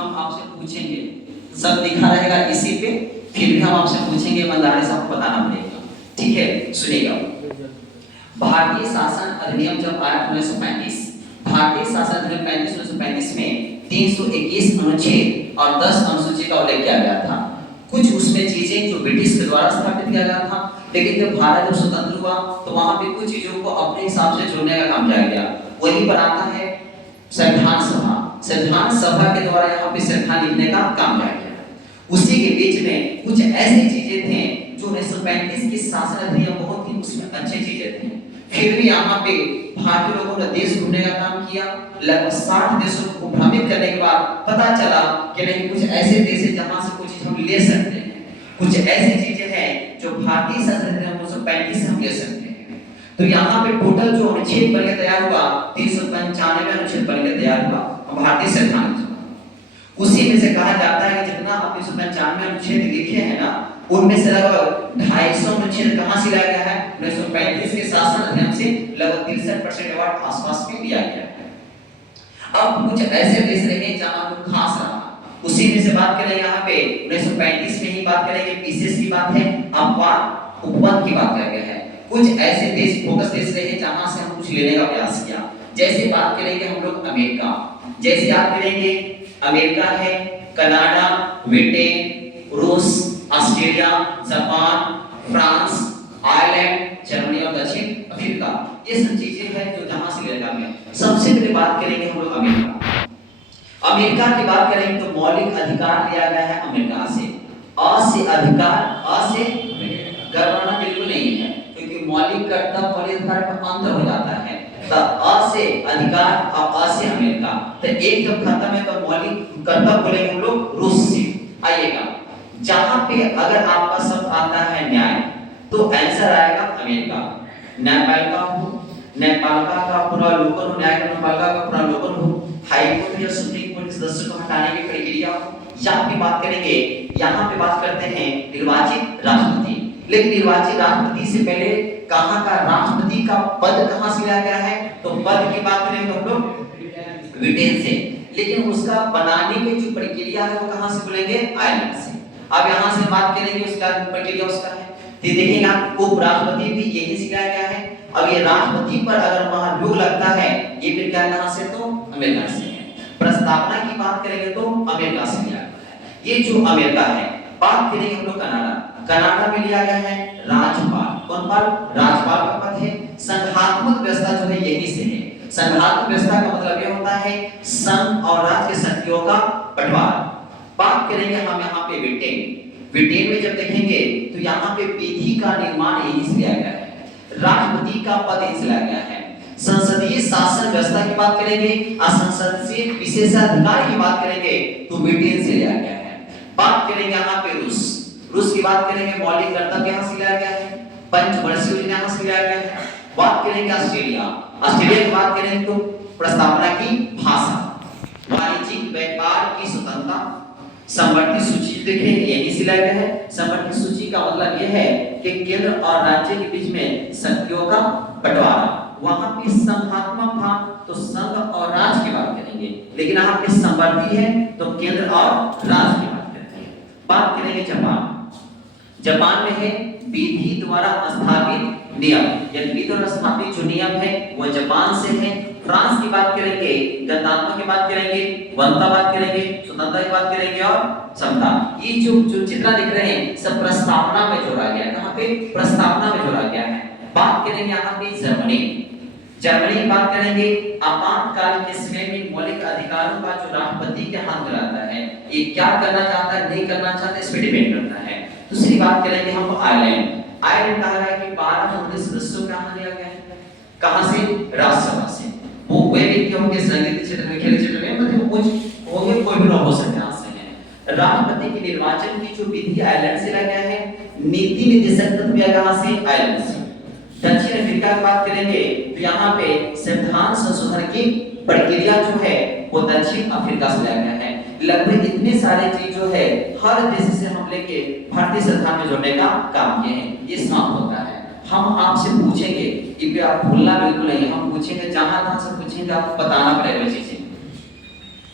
हम आपसे पूछेंगे, सब लिखा रहेगा इसी पे, फिर भी हम आपसे पूछेंगे, ईमानदारी से आपको बताना पड़ेगा। ठीक है, सुनिएगा। भारतीय शासन अधिनियम जब आया 1935, भारतीय शासन अधिनियम 1935 में 321 अनुच्छेद और 10 अनुसूची का उल्लेख किया गया था। कुछ उसमें चीजें जो ब्रिटिश के द्वारा स्थापित किया गया था, लेकिन जब भारत जब स्वतंत्र हुआ तो वहां पे कुछ चीजों को अपने हिसाब से जोड़ने का काम किया गया। वही पर आता है संविधान सभा। संविधान सभा के द्वारा यहाँ पे संविधान लिखने का काम किया गया। उसी के बीच में कुछ ऐसी चीजें थे जो 1935 की शासन अधिनियम बहुत ही उसमें अच्छी चीजें थी। फिर भी यहाँ पे भारतीय लोगों ने देश घूमने का काम किया। लगभग 60 देशों को भ्रमित करने के बाद पता चला कि नहीं, कुछ ऐसे देश है जहां से कुछ हम ले सकते हैं, कुछ ऐसी चीजें हैं जो भारतीय शासन अधिनियम 1935 से हम ले सकते हैं। तो यहाँ पे टोटल जो अनुच्छेद बनकर तैयार हुआ 395 अनुच्छेद बनकर तैयार हुआ भारतीय संविधान। उसी में से कहा जाता है कि जितना आप 395 अनुच्छेद लिखे हैं ना, उनमें से लगभग 250 अनुच्छेद कहां से लाया गया है? 1935 के शासन अधिनियम से लगभग 63% अवार्ड आसपास में दिया गया है। अब कुछ ऐसे देश रहे जहां पर खास रहा, उसी में से बात करें यहाँ पे 1935 में ही बात करेंगे, पीसेस की बात है, अपवाद उपवाद की बात करेंगे है। कुछ ऐसे देश फोकस देश रहे जहां से हम कुछ लेने का प्रयास किया। जैसे बात करेंगे हम लोग अमेरिका, जैसे आप करेंगे अमेरिका है, कनाडा, ब्रिटेन, रूस, Australia, Japan, France, Ireland, Germany और दक्षिण अफ्रीका, ये सब चीजें हैं जो जहां से लेगा में। सबसे पहले बात करेंगे हम लोग अमेरिका। अमेरिका की बात करेंगे तो मौलिक अधिकार लिया गया है अमेरिका से। अ से अधिकार, अ से गवर्नर बिल्कुल नहीं है, क्योंकि मौलिक कर्तव्य मौलिक अधिकार में अंतर हो जाता है। तो अ से अधिकार और अ से अमेरिका, तो एक जब खत्म है तो मौलिक कर्तव्य बोलेंगे हम लोग रूस से। आइएगा, जहां पे अगर आपका शब्द आता है न्याय, तो आंसर आएगा अमेरिका। न्यायपालिका हो, न्यायपालिका का पूरा लोकन हो, न्यायपालिका का पूरा लोकन हो, हाई कोर्ट या सुप्रीम कोर्ट के सदस्यों को हटाने की प्रक्रिया हो। यहाँ पे बात करेंगे, यहाँ पे बात करते हैं निर्वाचित राष्ट्रपति। लेकिन निर्वाचित राष्ट्रपति से पहले कहाँ का राष्ट्रपति का पद कहाँ से लिया गया है? तो पद की बात करेंगे हम लोग ब्रिटेन से, लेकिन उसका बनाने की जो प्रक्रिया है वो कहाँ से बोलेंगे? आयरलैंड से। अब यहाँ से बात करेंगे उसका प्रक्रिया उसका है, तो देखिएगा उपराष्ट्रपति भी यही से लिया गया है। अब ये राष्ट्रपति पर अगर वहां लोग लगता है, ये फिर क्या कहां से? तो अमेरिका से है। प्रस्तावना की बात करेंगे तो अमेरिका से लिया गया है। ये जो अमेरिका है, बात करेंगे हम लोग कनाडा। कनाडा में लिया गया है राज्यपाल। कौन पद? राज्यपाल का पद है। संघात्मक व्यवस्था जो है यही से है। संघात्मक व्यवस्था का मतलब ये होता है संघ और राज्य के शक्तियों का बंटवारा। बात करेंगे हम यहाँ पे ब्रिटेन। ब्रिटेन में जब देखेंगे तो यहाँ पे विधि का निर्माण यही से लिया गया है। राष्ट्रपति का पद यही से लिया गया है। संसदीय शासन व्यवस्था की बात करेंगे और संसद से विशेषाधिकार की बात करेंगे तो ब्रिटेन से लिया गया है। बात करेंगे यहाँ पे रूस। रूस की बात करेंगे, मौलिक कर्तव्य यहाँ से लिया गया है। पंचवर्षीय योजना यहाँ से लिया गया है। बात करेंगे ऑस्ट्रेलिया। ऑस्ट्रेलिया की बात करेंगे तो प्रस्तावना की भाषा, वाणिज्यिक व्यापार की स्वतंत्रता, समवर्ती सूची देखें यही से लिया गया है। समवर्ती सूची का मतलब यह है कि केंद्र और राज्य के बीच में शक्तियों का बंटवारा। वहां पे संघात्मक था तो संघ और राज्य की बात करेंगे, लेकिन यहाँ पे समवर्ती है तो केंद्र और राज्य की बात करेंगे। बात करेंगे जापान। जापान में है विधि द्वारा स्थापित नियम, या विधि द्वारा स्थापित जो नियम है वो जापान से है। फ्रांस की बात करेंगे, गणतंत्र की बात करेंगे, वंता बात करेंगे, स्वतंत्रता की बात करेंगे और समता। ये जो चित्र दिख रहे हैं सब प्रस्तावना में जोड़ा गया है। कहां पे? प्रस्तावना में जोड़ा गया है। बात करेंगे यहाँ पे जर्मनी। जर्मनी की बात करेंगे, आपातकाल के समय में मौलिक अधिकारों का जो राष्ट्रपति के हाथ में रहता है, ये क्या करना चाहता है नहीं करना चाहता है इस पे डिपेंड करता है। दूसरी बात करेंगे हम आयरलैंड। आयरलैंड कहा है कि 12 मूल सदस्यों का कहां दिया गया है? कहां से? राज्यसभा से। वो वे व्यक्ति होंगे संगीत क्षेत्र में, खेल क्षेत्र में, मतलब कुछ होंगे, कोई भी लोग हो सकते हैं। राष्ट्रपति के निर्वाचन की जो विधि आयरलैंड से लाया गया है। नीति निर्देशक तत्व कहां से? आयरलैंड से। दक्षिण अफ्रीका की बात करेंगे तो यहाँ पे संविधान संशोधन की प्रक्रिया जो है वो दक्षिण अफ्रीका से लाया गया है। लगभग इतने सारे चीज जो है हर देश से हम लेके भारतीय संविधान में जोड़ने का काम किए हैं। ये समाप्त होता है। हम आपसे पूछेंगे, आप भूलना बिल्कुल नहीं, हम पूछेंगे जहां तहां से पूछेंगे, आपको बताना पड़ेगा चीज।